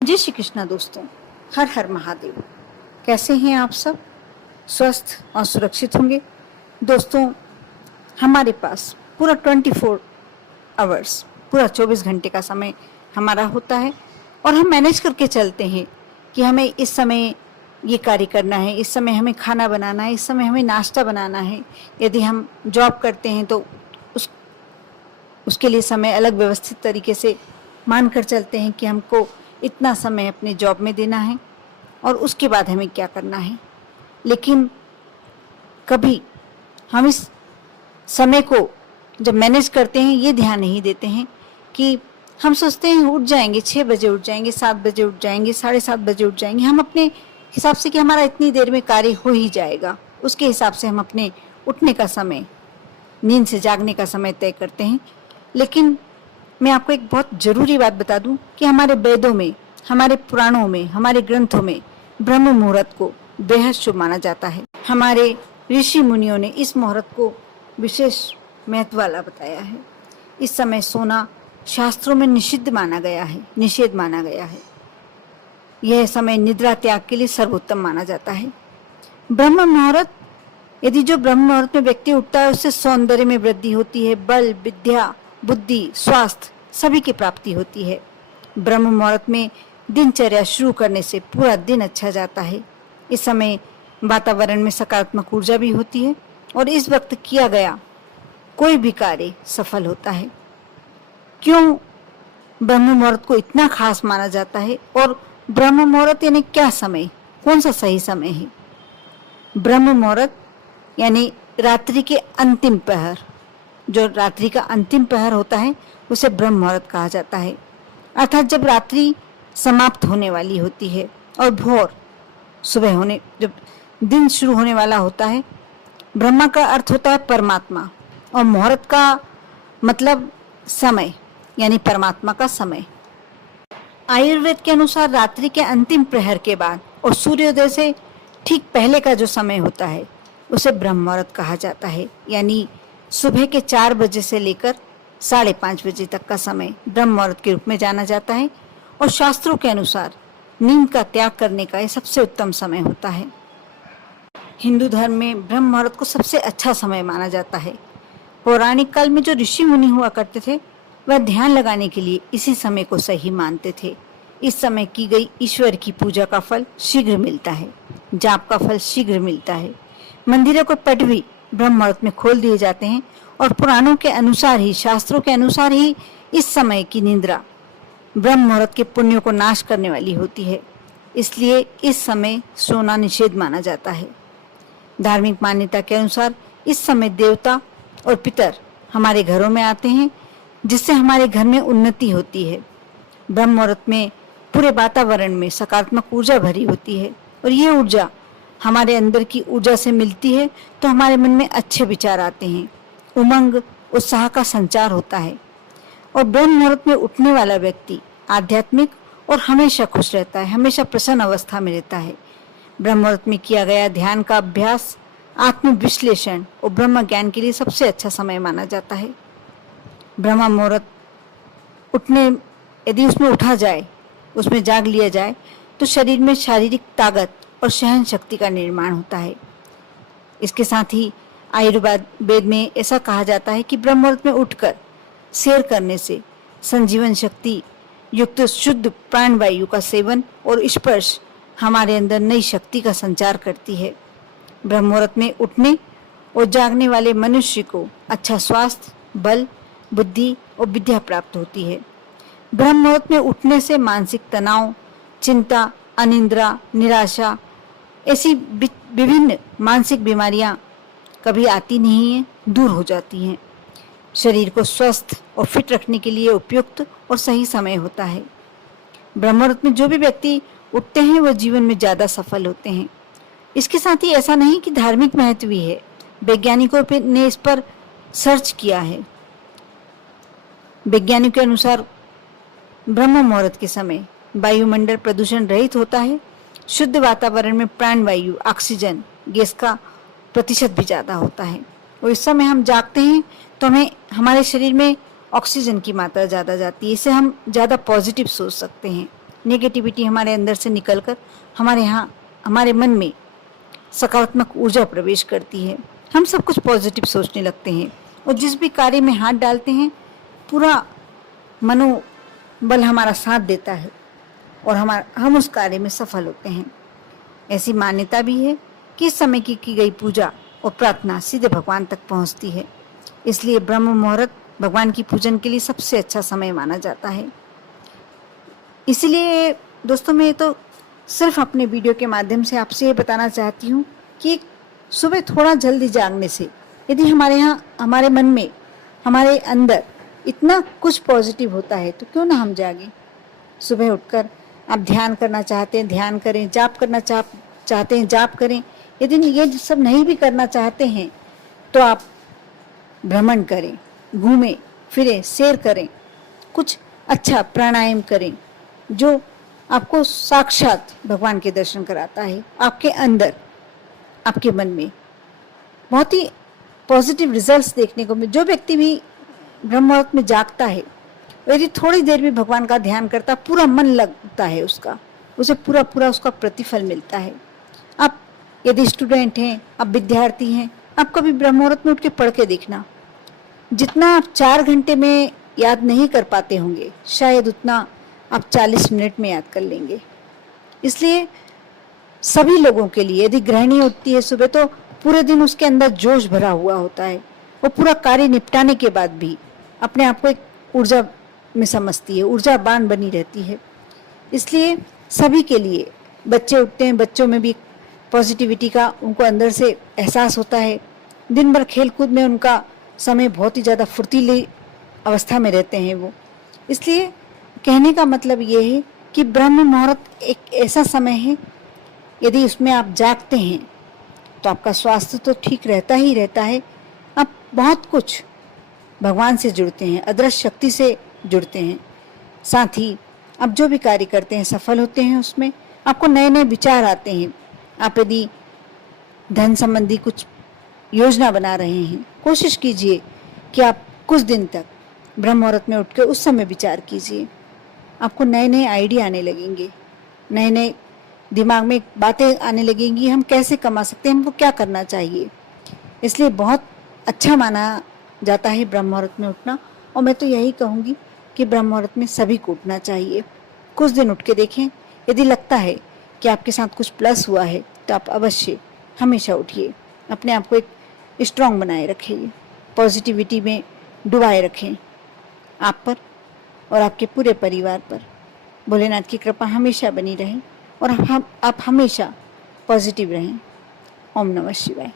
जय श्री कृष्णा दोस्तों, हर हर महादेव। कैसे हैं आप सब? स्वस्थ और सुरक्षित होंगे। दोस्तों, हमारे पास पूरा 24 आवर्स, पूरा 24 घंटे का समय हमारा होता है और हम मैनेज करके चलते हैं कि हमें इस समय ये कार्य करना है, इस समय हमें खाना बनाना है, इस समय हमें नाश्ता बनाना है। यदि हम जॉब करते हैं तो उसके लिए समय अलग व्यवस्थित तरीके से मान कर चलते हैं कि हमको इतना समय अपने जॉब में देना है और उसके बाद हमें क्या करना है। लेकिन कभी हम इस समय को जब मैनेज करते हैं ये ध्यान नहीं देते हैं कि हम सोचते हैं उठ जाएंगे, 6 बजे उठ जाएंगे, 7 बजे उठ जाएंगे, 7:30 बजे उठ जाएंगे। हम अपने हिसाब से कि हमारा इतनी देर में कार्य हो ही जाएगा, उसके हिसाब से हम अपने उठने का समय, नींद से जागने का समय तय करते हैं। लेकिन मैं आपको एक बहुत जरूरी बात बता दूं कि हमारे वेदों में, हमारे पुराणों में, हमारे ग्रंथों में ब्रह्म मुहूर्त को बेहद शुभ माना जाता है। हमारे ऋषि मुनियों ने इस मुहूर्त को विशेष महत्व वाला बताया है। इस समय सोना शास्त्रों में निषिद्ध माना गया है, निषेध माना गया है। यह समय निद्रा त्याग के लिए सर्वोत्तम माना जाता है। ब्रह्म मुहूर्त, यदि जो ब्रह्म मुहूर्त में व्यक्ति उठता है उससे सौंदर्य में वृद्धि होती है, बल, विद्या, बुद्धि, स्वास्थ्य सभी की प्राप्ति होती है। ब्रह्म मुहूर्त में दिनचर्या शुरू करने से पूरा दिन अच्छा जाता है। इस समय वातावरण में सकारात्मक ऊर्जा भी होती है और इस वक्त किया गया कोई भी कार्य सफल होता है। क्यों ब्रह्म मुहूर्त को इतना खास माना जाता है और ब्रह्म मुहूर्त यानी क्या समय, कौन सा सही समय है? ब्रह्म मुहूर्त यानी रात्रि के अंतिम पहर, जो रात्रि का अंतिम पहर होता है उसे ब्रह्म मुहूर्त कहा जाता है। अर्थात जब रात्रि समाप्त होने वाली होती है और भोर सुबह होने, जब दिन शुरू होने वाला होता है। ब्रह्मा का अर्थ होता है परमात्मा और मुहूर्त का मतलब समय, यानी परमात्मा का समय। आयुर्वेद के अनुसार रात्रि के अंतिम प्रहर के बाद और सूर्योदय से ठीक पहले का जो समय होता है उसे ब्रह्म मुहूर्त कहा जाता है। यानी सुबह के 4 बजे से लेकर 5:30 बजे तक का समय ब्रह्म मुहूर्त के रूप में जाना जाता है और शास्त्रों के अनुसार नींद का त्याग करने का यह सबसे उत्तम समय होता है। हिंदू धर्म में ब्रह्म मुहूर्त को सबसे अच्छा समय माना जाता है। पौराणिक काल में जो ऋषि मुनि हुआ करते थे वह ध्यान लगाने के लिए इसी समय को सही मानते थे। इस समय की गई ईश्वर की पूजा का फल शीघ्र मिलता है, जाप का फल शीघ्र मिलता है। मंदिरों के पट भी ब्रह्म मुहूर्त में खोल दिए जाते हैं और पुराणों के अनुसार ही, शास्त्रों के अनुसार ही इस समय की निद्रा ब्रह्म मुहूर्त के पुण्यों को नाश करने वाली होती है। इसलिए इस समय सोना निषेध माना जाता है। धार्मिक मान्यता के अनुसार इस समय देवता और पितर हमारे घरों में आते हैं, जिससे हमारे घर में उन्नति होती है। ब्रह्म मुहूर्त में पूरे वातावरण में सकारात्मक ऊर्जा भरी होती है और ये ऊर्जा हमारे अंदर की ऊर्जा से मिलती है तो हमारे मन में अच्छे विचार आते हैं, उमंग, उत्साह का संचार होता है और ब्रह्म मुहूर्त में उठने वाला व्यक्ति आध्यात्मिक और हमेशा खुश रहता है, हमेशा प्रसन्न अवस्था में रहता है। ब्रह्म मुहूर्त में किया गया ध्यान का अभ्यास, आत्म विश्लेषण और ब्रह्म ज्ञान के लिए सबसे अच्छा समय माना जाता है। ब्रह्म मुहूर्त उठने, यदि उसमें उठा जाए, उसमें जाग लिया जाए तो शरीर में शारीरिक ताकत और सहन शक्ति का निर्माण होता है। इसके साथ ही आयुर्वेद में ऐसा कहा जाता है कि ब्रह्म मुहूर्त में उठकर सैर करने से संजीवन शक्ति युक्त शुद्ध प्राणवायु का सेवन और स्पर्श हमारे अंदर नई शक्ति का संचार करती है। ब्रह्म मुहूर्त में उठने और जागने वाले मनुष्य को अच्छा स्वास्थ्य, बल, बुद्धि और विद्या प्राप्त होती है। ब्रह्म मुहूर्त में उठने से मानसिक तनाव, चिंता, अनिद्रा, निराशा, ऐसी विभिन्न मानसिक बीमारियां कभी आती नहीं हैं, दूर हो जाती हैं। शरीर को स्वस्थ और फिट रखने के लिए उपयुक्त और सही समय होता है। ब्रह्म मुहूर्त में जो भी व्यक्ति उठते हैं वह जीवन में ज़्यादा सफल होते हैं। इसके साथ ही ऐसा नहीं कि धार्मिक महत्व भी है। वैज्ञानिकों ने इस पर सर्च किया है। वैज्ञानिकों के अनुसार ब्रह्म मुहूर्त के समय वायुमंडल प्रदूषण रहित होता है। शुद्ध वातावरण में प्राणवायु, ऑक्सीजन गैस का प्रतिशत भी ज़्यादा होता है और इस समय हम जागते हैं तो हमें, हमारे शरीर में ऑक्सीजन की मात्रा ज़्यादा जाती है। इससे हम ज़्यादा पॉजिटिव सोच सकते हैं, नेगेटिविटी हमारे अंदर से निकलकर हमारे मन में सकारात्मक ऊर्जा प्रवेश करती है। हम सब कुछ पॉजिटिव सोचने लगते हैं और जिस भी कार्य में हाथ डालते हैं पूरा मनोबल हमारा साथ देता है और हम उस कार्य में सफल होते हैं। ऐसी मान्यता भी है कि इस समय की गई पूजा और प्रार्थना सीधे भगवान तक पहुंचती है। इसलिए ब्रह्म मुहूर्त भगवान की पूजन के लिए सबसे अच्छा समय माना जाता है। इसलिए दोस्तों, मैं तो सिर्फ अपने वीडियो के माध्यम से आपसे ये बताना चाहती हूँ कि सुबह थोड़ा जल्दी जागने से यदि हमारे मन में, हमारे अंदर इतना कुछ पॉजिटिव होता है तो क्यों ना हम जागें। सुबह उठकर आप ध्यान करना चाहते हैं ध्यान करें, जाप करना चाहते हैं जाप करें। यदि ये सब नहीं भी करना चाहते हैं तो आप भ्रमण करें, घूमें फिरें, सैर करें, कुछ अच्छा प्राणायाम करें जो आपको साक्षात भगवान के दर्शन कराता है। आपके अंदर, आपके मन में बहुत ही पॉजिटिव रिजल्ट्स देखने को मिले। जो व्यक्ति भी ब्रह्म मुहूर्त में जागता है, यदि थोड़ी देर भी भगवान का ध्यान करता, पूरा मन लगता है उसे पूरा उसका प्रतिफल मिलता है। आप यदि स्टूडेंट हैं, आप विद्यार्थी हैं, आप कभी ब्रह्म मुहूर्त में उठ के पढ़ के देखना। जितना आप 4 घंटे में याद नहीं कर पाते होंगे, शायद उतना आप 40 मिनट में याद कर लेंगे। इसलिए सभी लोगों के लिए यदि गृहिणी उठती है सुबह तो पूरे दिन उसके अंदर जोश भरा हुआ होता है। वो पूरा कार्य निपटाने के बाद भी अपने आप को एक ऊर्जा में समझती है, ऊर्जावान बनी रहती है। इसलिए सभी के लिए, बच्चे उठते हैं, बच्चों में भी पॉजिटिविटी का उनको अंदर से एहसास होता है। दिन भर खेल कूद में उनका समय बहुत ही ज़्यादा फुर्तीली अवस्था में रहते हैं वो। इसलिए कहने का मतलब ये है कि ब्रह्म मुहूर्त एक ऐसा समय है, यदि उसमें आप जागते हैं तो आपका स्वास्थ्य तो ठीक रहता ही रहता है। आप बहुत कुछ भगवान से जुड़ते हैं, अदृश्य शक्ति से जुड़ते हैं। साथ ही आप जो भी कार्य करते हैं सफल होते हैं। उसमें आपको नए नए विचार आते हैं। आप यदि धन संबंधी कुछ योजना बना रहे हैं, कोशिश कीजिए कि आप कुछ दिन तक ब्रह्म मुहूर्त में उठ के उस समय विचार कीजिए। आपको नए नए आइडिया आने लगेंगे, नए नए दिमाग में बातें आने लगेंगी, हम कैसे कमा सकते हैं, हमको क्या करना चाहिए। इसलिए बहुत अच्छा माना जाता है ब्रह्म मुहूर्त में उठना। और मैं तो यही कहूँगी कि ब्रह्म मुहूर्त में सभी को उठना चाहिए। कुछ दिन उठ के देखें, यदि लगता है कि आपके साथ कुछ प्लस हुआ है तो आप अवश्य हमेशा उठिए। अपने आप को एक स्ट्रॉन्ग बनाए रखिए, पॉजिटिविटी में डुबाए रखें। आप पर और आपके पूरे परिवार पर भोलेनाथ की कृपा हमेशा बनी रहे और आप हमेशा पॉजिटिव रहें। ओम नमः शिवाय।